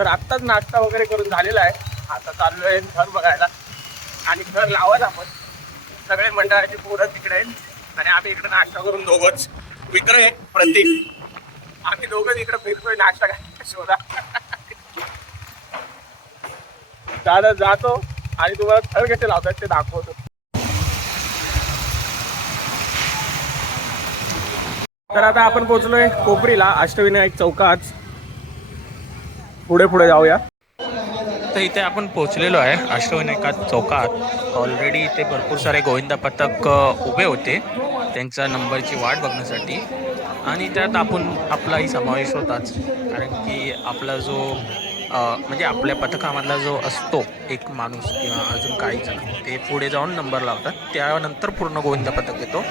तर आत्ताच नाश्ता वगैरे करून झालेला आहे. आता चाललो आहे घर बघायला. आणि घर लावायला आपण. सगळे मंडळाचे पोरं तिकडे आहेत. आणि आम्ही इकडे नाश्ता करून दोघंच. मित्र आहे प्रतीक. आम्ही दोघंच इकडे फिरतोय नाश्ता काय शोधा. दादा जातो आणि तुम्हाला थर कसे लावतात ते दाखवतो. तर आता आपण पोहोचलोय कोपरीला. अष्टविनायक चौकात. पुढे पुढे जाऊया. तर इथे आपण पोहोचलेलो आहे अष्टविनायकात चौकात. ऑलरेडी इथे भरपूर सारे गोविंदा पथक उभे होते. त्यांच्या नंबरची वाट बघण्यासाठी. आणि त्यात आपण आपलाही समावेश होताच. कारण की आपला जो म्हणजे आपल्या पथकामधला जो असतो एक माणूस किंवा अजून काही जण ते पुढे जाऊन नंबर लावतात. त्यानंतर पूर्ण गोविंदा पथक येतो.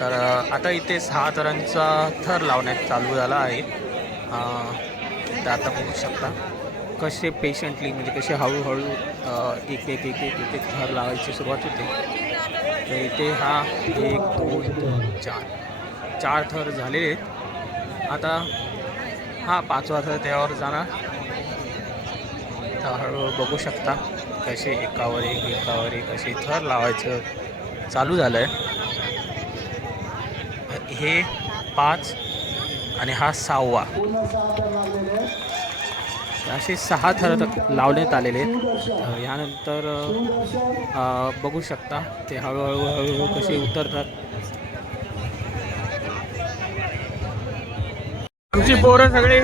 तर आता इथे सहा थरांचा थर लावण्यात चालू झाला आहे. तर आता बघू शकता. कसे पेशंटली म्हणजे कसे हळूहळू एक एक एक एक एक एक थर लावायची सुरुवात होते. तर इथे हा एक दोन तीन चार. चार थर झालेले आहेत. आता हा पाचवा थर त्यावर जाणार. तर हळूहळू बघू शकता कसे एकावर एक एकावर एक असे थर लावायचं चालू झालं आहे हे पाच आणि हा सहावा. असे सहा थर लावण्यात आलेले आहेत. यानंतर बघू शकता ते हळूहळू हळूहळू कसे उतरतात. आमची पोरं सगळी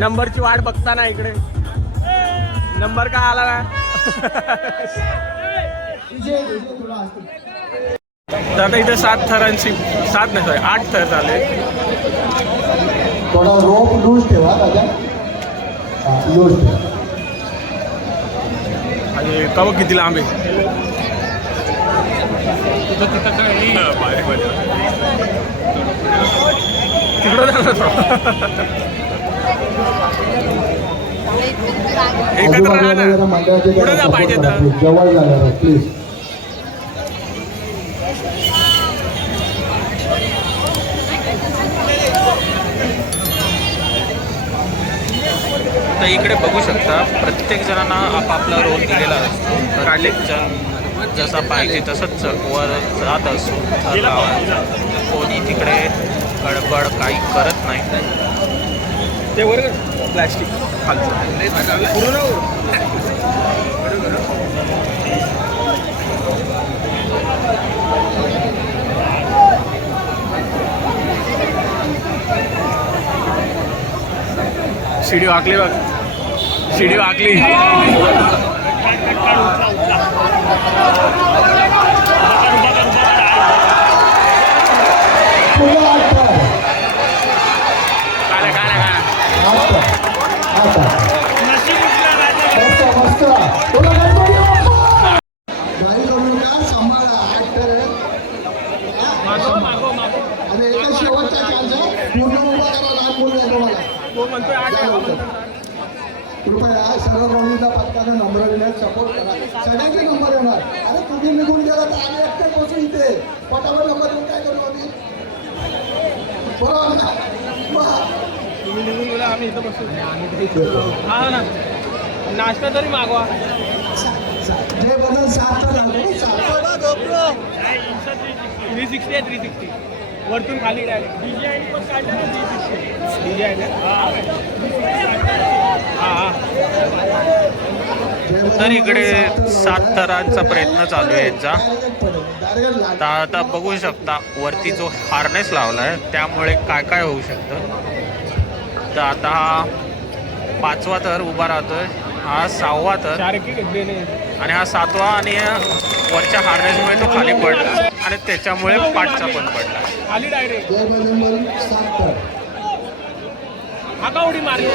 नंबरची वाट बघताना इकडे. नंबर का आला ना? तर आता इथे सात थरांची सात नाही सॉरी आठ थर झाले. थोडा रोप लूज ठेवा राजा. लूज ठेवा आणि किती लांब आहे. एकत्र राहा ना. पुढे जा पाहिजे तर. जवळ जाणार प्लीज तर इकडे बघू शकता प्रत्येक जणांना आपापला रोल दिलेला असतो. प्रत्येक जण जसा पाहिजे तसंच वर जात असतो कोणी तिकडे गडबड काही करत नाही. ते वर प्लॅस्टिक. खालचं. शिडी वाकली बघ. शिडी वाकली पुढे आठ कर. काय नाही, काय नाही, काय नाही. आठ कर. आठ कर. मस्त मस्त तुला गणपती बाप्पा! घाई करू नका सांभाळा आठ कर अरे एकच शेवटचा चान्स आहे पूर्ण उभा करा लाल बोल द्या तुम्हाला तो म्हणतोय आठ आहे, हा म्हणतोय. कृपया सर्व कॉलनीला पत्त्यानं नंबर दिल्यात सपोर्ट करा. सगळ्यांचे नंबर येणार. अरे तुम्ही निघून गेला तर आम्ही एकटे पोचू इथे. पटापट नंबर येऊन काय करू आम्ही? बरोबर ना? वा. तुम्ही निघून गेला आम्ही इथं बसतो हा ना. नाश्ता तरी मागवा. जे बदल सात थ्री सिक्स्टी आहे थ्री सिक्स्टी वरतून खाली डायरेक्ट डीजे आणि पण काढलं ना थ्री सिक्स्टी डीजे आहे हा हा. तर इकडे सात थरांचा प्रयत्न चालू आहे यांचा. तर आता बघू शकता वरती जो हार्नेस लावला आहे त्यामुळे काय काय होऊ शकतं. तर आता हा पाचवा थर उभा राहतोय हा सहावा थर आणि हा सातवा आणि वरच्या हार्नेसमुळे तो खाली पडला. आणि त्याच्यामुळे पाठचा पण पडला. हा का उडी मारली.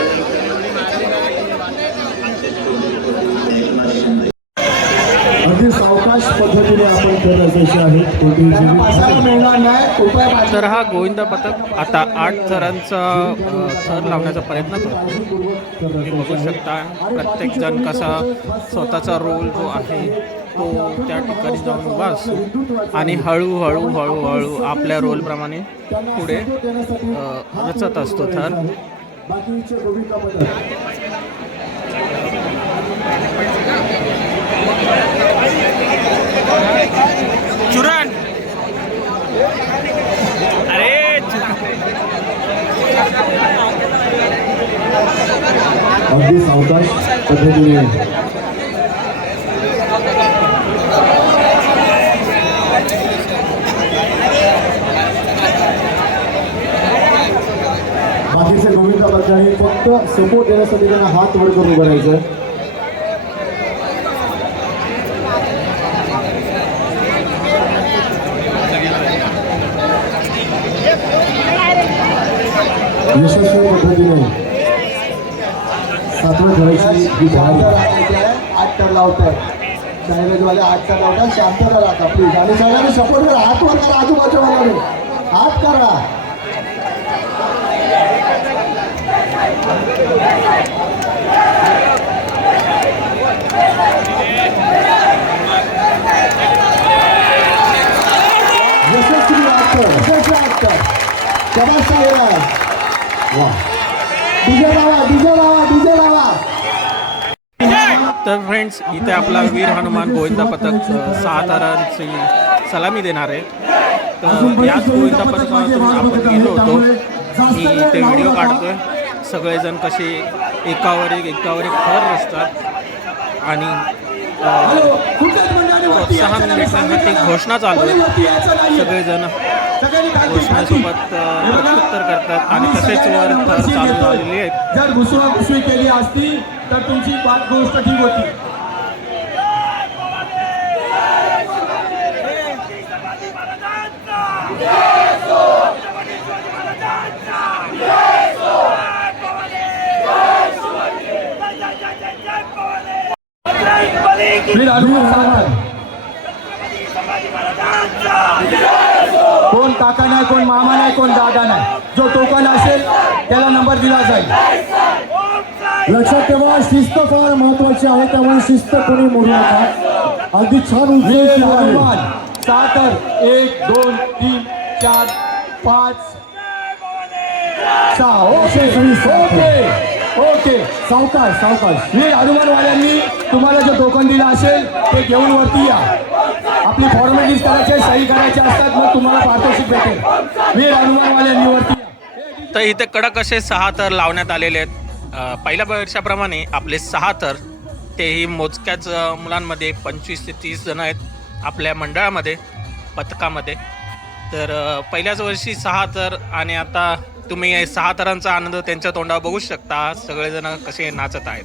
अगदी सावकाश पद्धतीने आपण करत असायचे आहेत कोणतीही पासाला मिळणार नाही. उपाय पाहिजे. तर हा गोविंदा पथक आता आठ थरांचा थर लावण्याचा प्रयत्न करतो तुम्ही बघू शकता आहे. प्रत्येक जण कसा स्वतःचा रोल जो आहे तो त्या ठिकाणी जाऊन उभा असतो. आणि हळूहळू हळूहळू आपल्या रोलप्रमाणे पुढे रचत असतो थर. बाकीचे भूमिका बदल. चुरण. अरे अगदी सावकाश पद्धतीने महत्वाचं आहे फक्त सपोर्ट देण्यासाठी त्यांना हात वर करून उभं राहायचं यशस्वी पद्धतीने सातवं खेळायची ही आठ तर लावतात डायरेक्टवाले आठ तर लावतात शांतता राखा प्लीज आणि सगळ्यांनी सपोर्ट करा. हात वर करा आजूबाजूच्या मुलांनी हात करा यशस्वी actor, यशस्वी actor. शबाश साहेब. वा डीजे लावा डीजे लावा डीजे लावा तर फ्रेंड्स इथे आपला वीर हनुमान गोविंदा पथक सहा तारांची सलामी देणार आहे. तर याच गोविंदा पथकातून आपण गेलो होतो. मी इथे व्हिडिओ काढतोय. सगळेजण कसे एकावर एक एकावर एक थर असतात आणि प्रोत्साहन भेटण्यासाठी घोषणा चालू आहे. सगळेजण घोषणेसोबत प्रत्युत्तर करतात आणि तसेच वर थर चालू झालेली आहेत जर घुसवा घुसवी केली असती तर तुमची बात गोष्ट ठीक होती. कोण काका नाही कोण मामा नाही कोण दादा नाही. जो टोकन असेल त्याला नंबर दिला जाईल. लक्षात ठेवा शिस्त फार महत्वाची आहे त्यामुळे शिस्त कोणी मोडू नका. अगदी छान. हनुमान सातर एक दोन तीन चार पाच सहा. ओके. ओके. ओके सावकाश सावकाश. मी हनुमानवाल्यांनी तुम्हाला जो टोकन दिला असेल ते घेऊन वरती या. आपली फॉर्मॅलिटीज करायचे सही करायचे असतात मग तुम्हाला पारितोषिक भेटेल. वीर हनुमानवाल्यांनी वरती तर इथे कडक असे सहा तर लावण्यात आलेले आहेत. पहिल्या वर्षाप्रमाणे आपले सहा तर तेही मोजक्याच मुलांमध्ये पंचवीस ते तीस जण आहेत आपल्या मंडळामध्ये पथकामध्ये. तर पहिल्याच वर्षी सहा तर आणि आता तुम्ही सहा तरांचा आनंद त्यांच्या तोंडावर बघू शकता. सगळेजण कसे नाचत आहेत.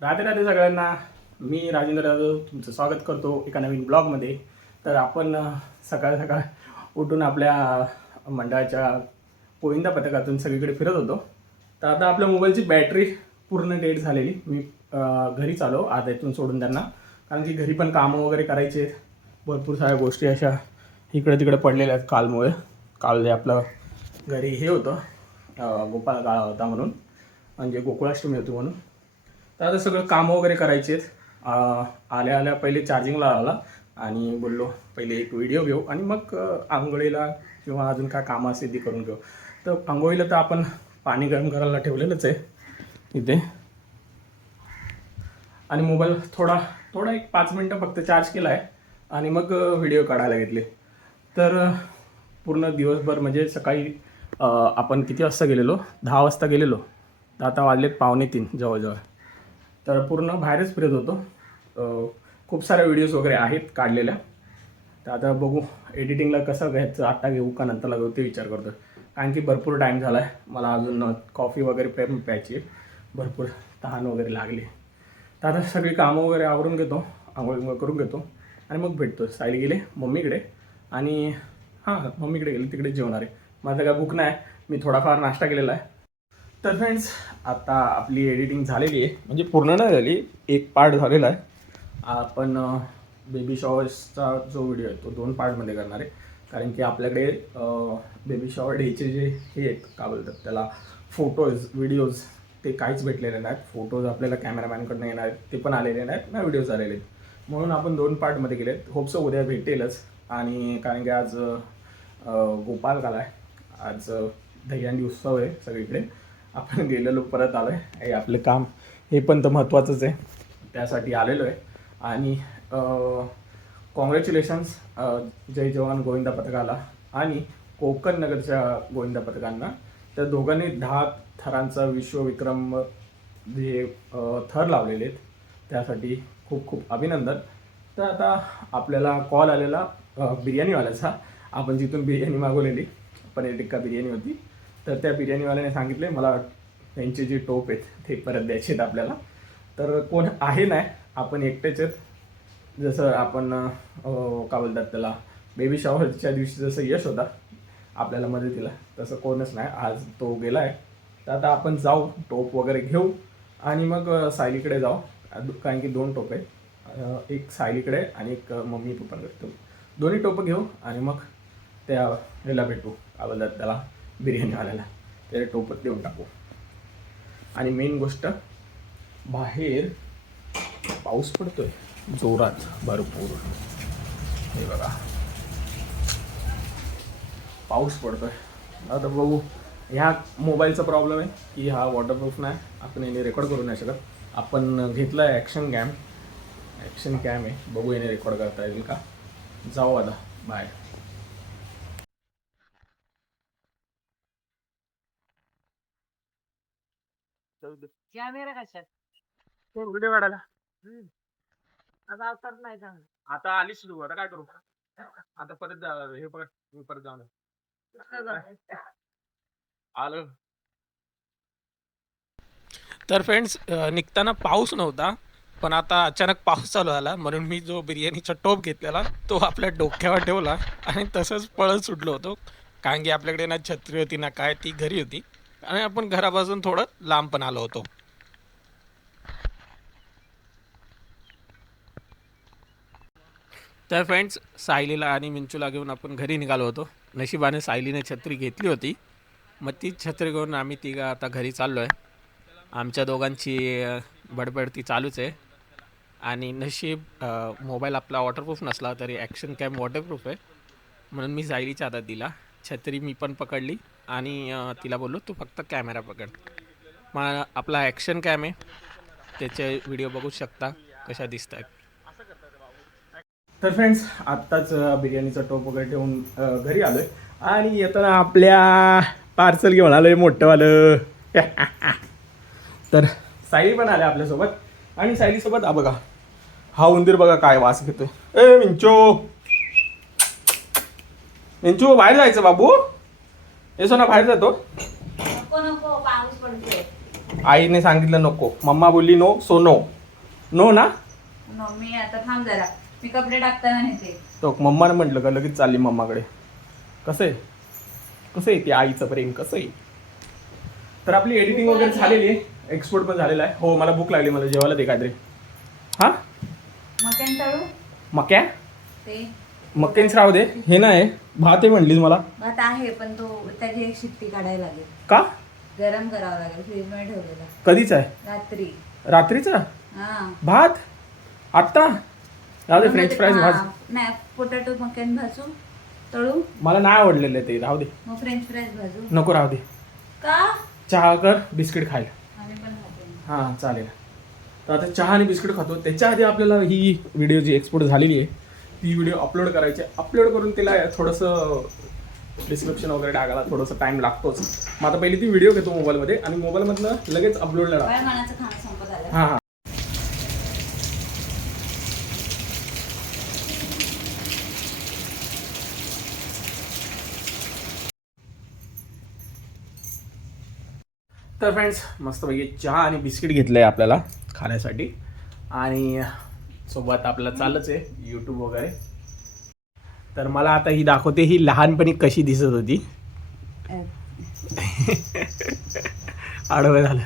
राधे राधे सगळ्यांना. मी राजेंद्र जाधव तुमचं स्वागत करतो एका नवीन ब्लॉगमध्ये. तर आपण सकाळ सकाळ उठून आपल्या मंडळाच्या गोविंदा पथकातून सगळीकडे फिरत होतो. तर आता आपल्या मोबाईलची बॅटरी पूर्ण डेट झालेली. मी घरीच आलो आता इथून सोडून त्यांना. कारण की घरी पण कामं वगैरे करायचे आहेत. भरपूर साऱ्या गोष्टी अशा इकडे तिकडे पडलेल्या आहेत कालमुळे. काल जे आपलं घरी हे होतं गोपाळ गोपाल काळा होता म्हणून. म्हणजे गोकुळाष्टमी होती म्हणून. तर आता सगळं कामं वगैरे करायचे आहेत. आल्या आल्या पहिले चार्जिंगला आला आणि बोललो पहिले एक व्हिडिओ घेऊ आणि मग आंघोळीला किंवा अजून काय कामं असेल ती करून घेऊ. तर आंघोळीला तर आपण पाणी गरम करायला ठेवलेलंच आहे. इथे. आणि मोबाईल थोडा थोडा एक पाच मिनटं फक्त चार्ज केला आहे आणि मग व्हिडिओ काढायला घेतले. तर पूर्ण दिवसभर म्हणजे सकाळी आपण किती वाजता गेलेलो? दहा वाजता गेलेलो. तर आता वाजलेत पावणे तीन जवळजवळ. तर पूर्ण बाहेरच फिरत होतो. खूप साऱ्या व्हिडिओज वगैरे आहेत काढलेल्या. तर आता बघू एडिटिंगला कसं घ्यायचं आत्ता घेऊ का नंतरला घेऊ ते विचार करतो कारण की भरपूर टाईम झाला आहे मला अजून कॉफी वगैरे प्यायची. आहे. भरपूर तहान वगैरे लागली. तर आता सगळी कामं वगैरे आवरून घेतो आंघोळ करून घेतो आणि मग भेटतो. साईड गेले मम्मीकडे आणि हां मम्मीकडे गेले तिकडे जेवणार आहे. माझं काय बुक नाही मी थोडाफार नाश्ता केलेला आहे. तर फ्रेंड्स आता आपली एडिटिंग झालेली आहे. म्हणजे पूर्ण नाही झाली एक पार्ट झालेला आहे. आपण बेबी शॉवर्सचा जो व्हिडिओ आहे तो दोन पार्टमध्ये करणार आहे. कारण की आपल्याकडे बेबी शॉवर डेचे जे हे आहेत का बोलतात त्याला फोटोज व्हिडिओज ते काहीच भेटलेले नाहीत. फोटोज आपल्याला कॅमेरामॅनकडनं येणार आहेत. ते पण आलेले नाहीत. ना व्हिडिओज आलेले आहेत. म्हणून आपण दोन पार्टमध्ये गेलेत. होपसो उद्या भेटेलच. आणि कारण की आज गोपाल काला आहे. आज अं, दहीहंडी उत्सव आहे सगळीकडे. आपण गेलेलो परत आलो आहे हे आपलं काम. हे पण तर महत्त्वाचंच आहे. त्यासाठी आलेलो आहे. आणि कॉंग्रॅच्युलेशन्स जय जवान गोविंदा पथकाला आणि कोकण नगरच्या गोविंदा पथकांना. त्या दोघांनी दहा थरांचा विश्वविक्रम जे थर लावलेले आहेत त्यासाठी खूप खूप अभिनंदन. तर आता आपल्याला कॉल आलेला बिर्याणीवाल्याचा. आपण जिथून बिर्याणी मागवलेली पनीर टिक्का बिर्याणी होती तर त्या बिर्याणीवाल्याने सांगितले मला त्यांचे जे टोप आहेत ते परत द्यायचे आहेत आपल्याला. तर कोण आहे नाही आपण एकटेच आहेत. जसं आपण काय बोलतात त्याला बेबी शॉवरच्या दिवशी जसं यश होता आपल्याला मदतीला तसं कोणच नाही. आज तो गेला आहे तर आता आपण जाऊ टोप वगैरे घेऊ आणि मग सायलीकडे जाऊ. कारण की दोन टोप. आहेत एक सायलीकडे आणि एक मम्मी पप्पांकडे. दोन्ही टोपं घेऊ आणि मग त्या ह्याला भेटू काय बोलतात त्याला बिर्याणीवाल्याला त्याला टोपत देऊन टाकू. आणि मेन गोष्ट बाहेर पाऊस पडतोय. जोरात भरपूर. हे बघा. पाऊस पडतोय. आता बघू. ह्या मोबाईलचा प्रॉब्लेम आहे की हा वॉटरप्रूफ नाही. आपण याने रेकॉर्ड करू नाही शकत. आपण घेतला आहे ॲक्शन कॅम ॲक्शन कॅम आहे. बघू याने रेकॉर्ड करता येईल का? जाऊ आता. बाय कॅमेरा कशात? व्हिडिओ काढायला. आता अवतार नाही चांगलं आता तू आता काय करू? आता परत जा हे परत मी परत जाऊन आलं. तर फ्रेंड्स निघताना पाऊस नव्हता पण आता अचानक पाऊस चालू झाला. म्हणून मी जो बिर्याणीचा टोप घेतलेला तो आपल्या डोक्यावर ठेवला आणि तसंच पळत सुटलो होतो. कारण की आपल्याकडे ना छत्री होती ना काय ती घरी होती. आणि आपण घरापासून थोडं लांब पण आलो होतो. तर फ्रेंड्स सायलीला आणि मिंचूला घेऊन आपण घरी निघालो होतो. नशिबाने सायलीने छत्री घेतली होती. मग तीच छत्री घेऊन आम्ही तिघं आता घरी चाललो आहे आमच्या दोघांची बडबड ती चालूच आहे. आणि नशीब मोबाईल आपला वॉटरप्रूफ नसला तरी ॲक्शन कॅम वॉटरप्रूफ आहे. म्हणून मी जायलीच्या हातात दिला. छत्री मी पण पकडली. आणि तिला बोललो तू फक्त कॅमेरा पकड. मग आपला ॲक्शन कॅम आहे. त्याचे व्हिडिओ बघू शकता कशा दिसत आहेत तर फ्रेंड्स आत्ताच बिर्याणीचा टोप वगैरे ठेवून घरी घरी आलोय. आणि येताना आपल्या पार्सल घेऊन आलोय मोठंवालं. तर सायली पण आल्या आपल्यासोबत. आणि सायलीसोबत हा बघा. हा उंदीर बघा काय वास घेतोय. ए मिंचो. मिंचू बाहेर जायचं बाबू. येसो ना बाहेर जातो. नको नको पाऊस पडतोय. आईने सांगितलं नको. मम्मा बोलली नो सो नो. नो ना? मम्मी आता थांब जरा. मी कपडे टाकताना मम्माने म्हटलं का लगेच चालली मम्माकडे. कसं आहे? कसं आहे ते आईचं प्रेम कसं आहे? तर आपली एडिटिंग वगैरे झालेली आहे. एक्सपोर्ट पण झालेला आहे. हो मला भूक लागली मला जेवायला दे काहीतरी. हा? तळू मक्या? ते. राहू दे. हे नाही भात आहे म्हणलीस मला. भात आहे पण तो त्याची एक शिट्टी काढायला लागेल. का? गरम करावं लागेल. फ्रीजमध्ये ठेवलेला. कधीच आहे? रात्री. रात्रीचा? हा. भात? आत्ता? राहू दे फ्रेंच फ्राईज भाज नाही पोटॅटो मकॅन भाजू. तळू? मला नाही आवडलेलं ते राहू दे. मग फ्रेंच फ्राईज भाजू. नको राहू दे. का? चहा कर बिस्किट खायला आम्ही पण खाते हां चालेल. तर आता चहा आणि बिस्किट खातो. त्याच्या आधी आपल्याला ही व्हिडिओ जी एक्सपोर्ट झालेली आहे ती व्हिडिओ अपलोड करायची. अपलोड करून तिला थोडंसं डिस्क्रिप्शन वगैरे टाकायला थोडंसं टाईम लागतोच. मग आता पहिली ती व्हिडिओ घेतो मोबाईलमध्ये आणि मोबाईलमधनं लगेच अपलोडला टाकतो. बाय मनाचं खाणं संपत आलं. हां हां. तर फ्रेंड्स मस्तपैकी चहा आणि बिस्किट घेतलं आहे आपल्याला खाण्यासाठी. आणि सोबत आपल्याला चाललंच आहे यूट्यूब वगैरे. तर मला आता ही दाखवते ही लहानपणी कशी दिसत होती. आडवं झालं.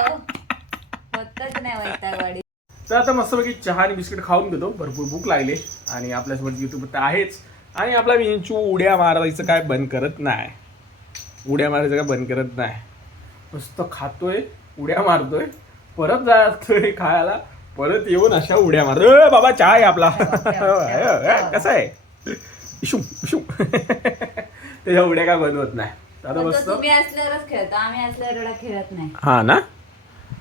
हो. तर आता मस्तपैकी चहा आणि बिस्किट खाऊन घेतो. भरपूर भूक लागली. आणि आपल्यासोबत युट्यूब तर आहेच. आणि आपला विंचू उड्या मारायचं काय बंद करत नाही. उड्या मारायचं काय बंद करत नाही. नुसतं खातोय उड्या मारतोय परत जातोय खायला परत येऊन अशा उड्या मार बाबा चहा आहे आपला. कसा आहे? Issue issue. त्याच्या उड्या काय बंद होत नाही. आता मस्त तुम्ही असल्यावरच खेळतो आम्ही असल्यावर एवढा खेळत नाही. हा ना?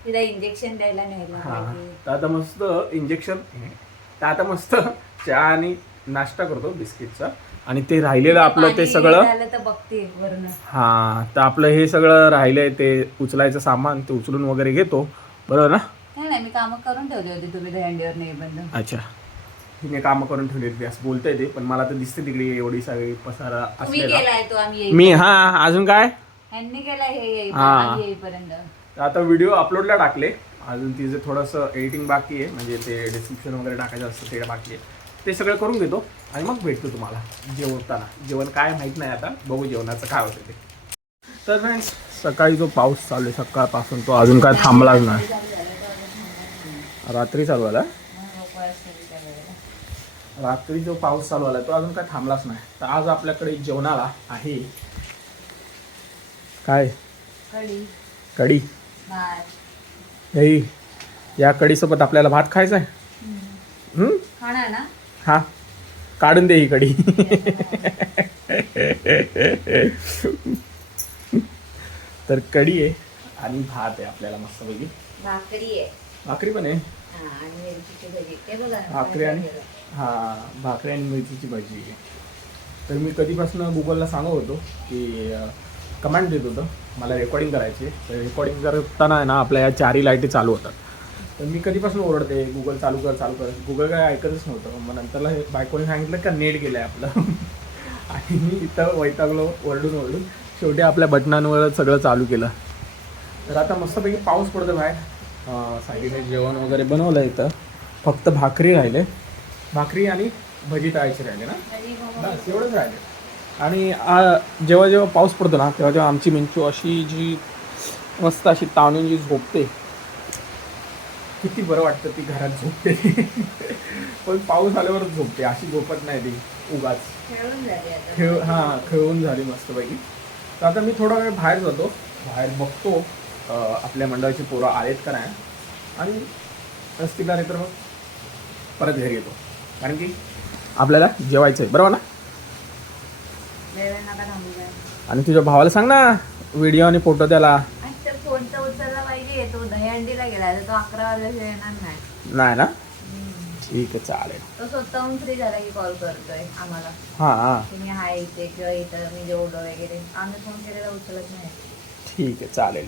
तिला इंजेक्शन द्यायला न्यायला हा. मस्त इंजेक्शन आता मस्त चहा आणि नाश्ता करतो बिस्किटचा. आणि ते राहिलेलं आपलं ते सगळं बघते हा तर आपलं हे सगळं राहिलंय ते उचलायचं सामान ते उचलून वगैरे घेतो. बरोबर ना? नाही मी कामं करून ठेवली होती तुम्ही दहंडीवर नाही बंद. अच्छा. तिने कामं करून ठेवली होती असं बोलता येते पण मला तर दिसते तिकडे एवढी सगळी पसारा असलेला. तो मी हा अजून काय? हे हा. येईपर्यंत. आता व्हिडिओ अपलोडला टाकले. अजून तिचं थोडंसं एडिटिंग बाकी आहे म्हणजे ते डिस्क्रिप्शन वगैरे टाकायचं असतं ते बाकी आहे. ते सगळं करून घेतो आणि मग भेटतो तुम्हाला जेवताना. जेवण काय माहीत नाही आता बघू जेवणाचं काय होतं ते. तर फ्रेंड्स सकाळी जो पाऊस चालू आहे सकाळपासून तो अजून काय थांबलाच नाही. रात्री चालू आला रात्री जो पाऊस चालू आला तो अजून काय थांबलाच नाही. तर आज आपल्याकडे जेवणाला आहे. काय? कढी. या कढीसोबत आपल्याला भात खायचा आहे हा. काढून दे ही कढी तर कढी आहे आणि भात आहे आपल्याला मस्तपैकी. भाकरी आहे. भाकरी पण आहे? हा, भाकरी आणि हा भाकरी आणि मिरचीची भाजी आहे. तर मी कधीपासून गुगलला सांगत होतो की कमांड देत होतं. मला रेकॉर्डिंग करायची. तर रेकॉर्डिंग करताना आहे ना आपल्या या चारही लाईटी चालू होतात. तर मी कधीपासून ओरडते गुगल चालू कर चालू कर. गुगल काय ऐकतच नव्हतं. मग नंतरला हे बायकोने सांगितलं का नेट गेलं आहे आपलं. आणि मी इथं वैतागलो ओरडून ओरडून. शेवटी आपल्या बटनांवरच सगळं चालू केलं. तर आता मस्तपैकी पाऊस पडतो बाहेर. साईडीने जेवण वगैरे बनवलं इथं. फक्त भाकरी राहिले. भाकरी आणि भजी तळायची राहिले ना? मोमो. बस एवढंच राहिले. आणि आ, जेव्हा जेव्हा पाऊस पडतो ना तेव्हा जेव्हा आमची मिंचू अशी जी मस्त अशी ताणून जी झोपते किती बरं वाटतं ती घरात झोपते. पण पाऊस आल्यावरच झोपते अशी झोपत नाही ती उगाच. खेळ हां खेळून झाली मस्तपैकी. तर आता मी थोडा वेळ बाहेर जातो. बाहेर बघतो आपल्या मंडळाची पोरं आलेत का नाही. आणि असतील नाही तर मग परत घरी येतो. कारण की आपल्याला जेवायचं आहे. बरोबर ना? आणि तुझ्या भावाला सांग ना व्हिडिओ आणि फोटो त्याला आणि तर फोन तर उचलला दहीहंडीला गेला तर तो अकरा वाजल्याशिवाय येणार नाही. नाही ना? ठीक आहे चालेल. तो स्वतःहून फ्री झाला की कॉल करतोय आम्हाला. हां हां. तुम्ही हाय इथे किंवा इथं मी जेवढं वगैरे. आम्ही फोन केलेला उचलत नाही. ठीक आहे चालेल.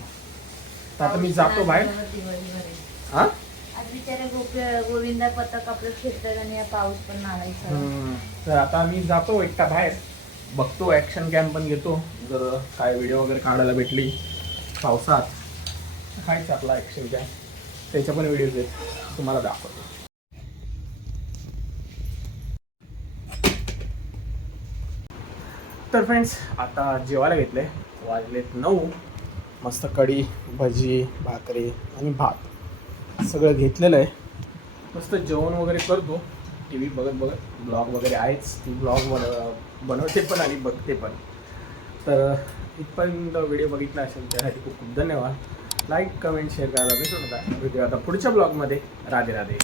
तर आता मी जातो बाहेर. दिवसभर. आहे. हां? आज बिचारे गोप गोविंदा पथक आपलं फिरतात आणि या पाऊस पण हम्म, तर आता मी जातो एकटा बाहेर. बघतो ॲक्शन कॅम्प पण घेतो. जर काय व्हिडिओ वगैरे काढायला भेटली पावसात. खायचं आपला ॲक्शन कॅम्प त्याच्या पण व्हिडिओ आहेत. तुम्हाला दाखवतो. तर फ्रेंड्स आता जेवायला घेतले वाजलेत नऊ. मस्त कढी भजी भाकरी आणि भात. सगळं घेतलेलं आहे. मस्त जेवण वगैरे करतो. टी व्ही बघत बघत ब्लॉग वगैरे आहेच. ती ब्लॉग बनवते पण आणि बघते पण. तर इथपर्यंत व्हिडिओ बघितला असेल त्यासाठी खूप खूप धन्यवाद. लाईक कमेंट शेअर करायला विसरू नका. भेटूया आता पुढच्या ब्लॉगमध्ये राधे राधे.